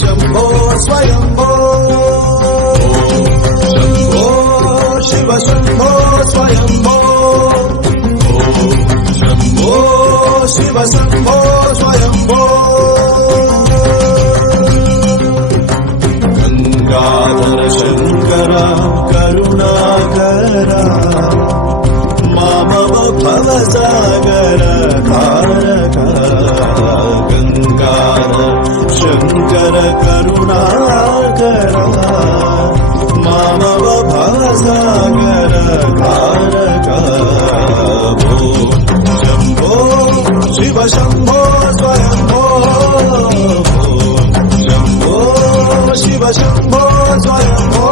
शम्भो स्वयम्भो शम्भो शिव शम्भो स्वयम्भो शम्भो शिव शम्भो स्वयम्भो गंगाधर शंकर करुणाकर मामव भवसागर तारक गंगाधर शंकर करुणाकर मामव भवसागर तारक शंभो शिव शंभो स्वयंभो शंभो शिव शंभो स्वयंभो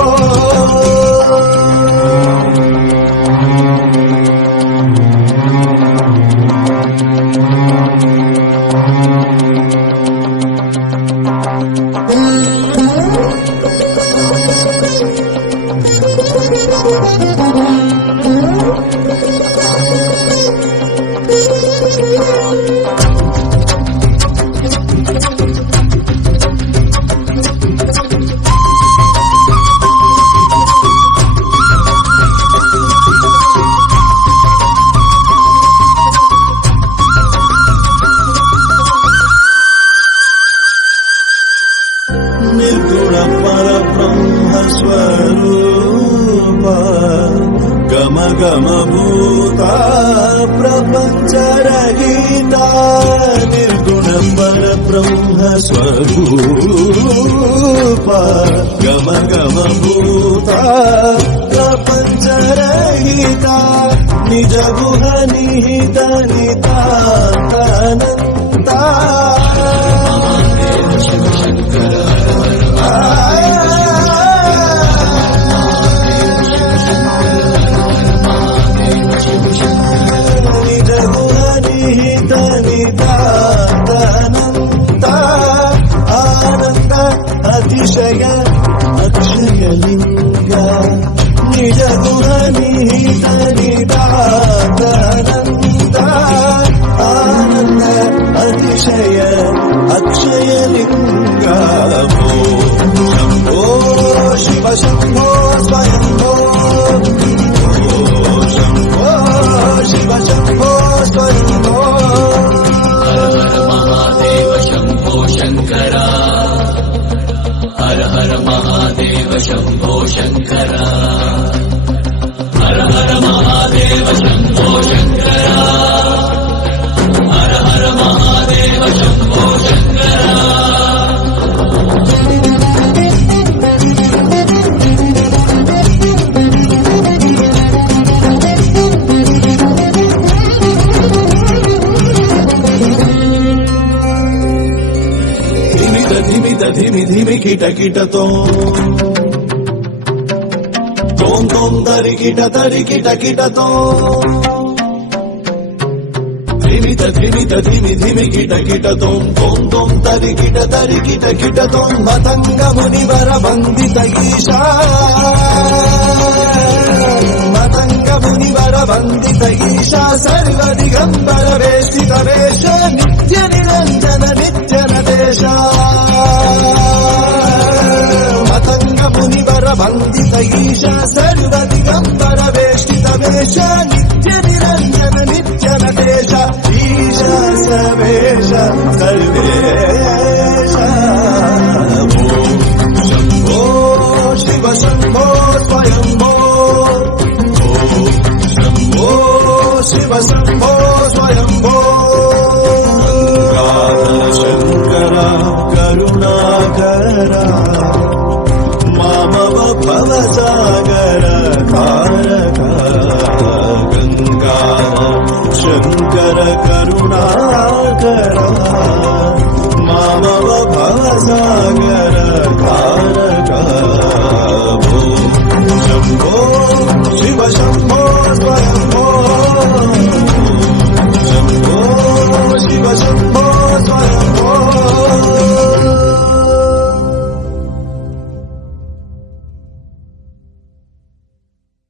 निर्गुण पर ब्रह्म स्वरूप गम गम भूता प्रपंच रहिता निर्गुण पर ब्रह्म स्वरूप गम गम भूता प्रपंच रहिता निज गुह निहित नितानंता आनंद अतिशय अक्षय लिंग निज गुण निहित निदानंद आनंद अतिशय अक्षय लिंग शंभो शिव शंभो स्वयंभो शंभो शिव शंभो स्वयंभो शंकरा हर हर महादेव शंभो शंकरा हर हर महादेव शंभो शंकरा हर हर महादेव शंभो शंकरा धिमि धिमि किट किट तों तरि किट किट तों धिमि धिमि किट किट तों तरि किट तों मतंग मुनिवर वंदित ईशा मतंग मुनिवर वंदित ईशा सर्व दिगंबर वेशित वेश नित्य निरंजन नित्य नदेश मतंग मुनिवर वंदित ईशा सर्व दिगंबर वेशित वेश नित्य निरंजन नित्य नदेश ईशा सर्वेश सर्वेश शंभो शिव शंभो स्वयंभो शंभो शिव शंभो स्वयंभो शंकर करुणाकर मामव भवसा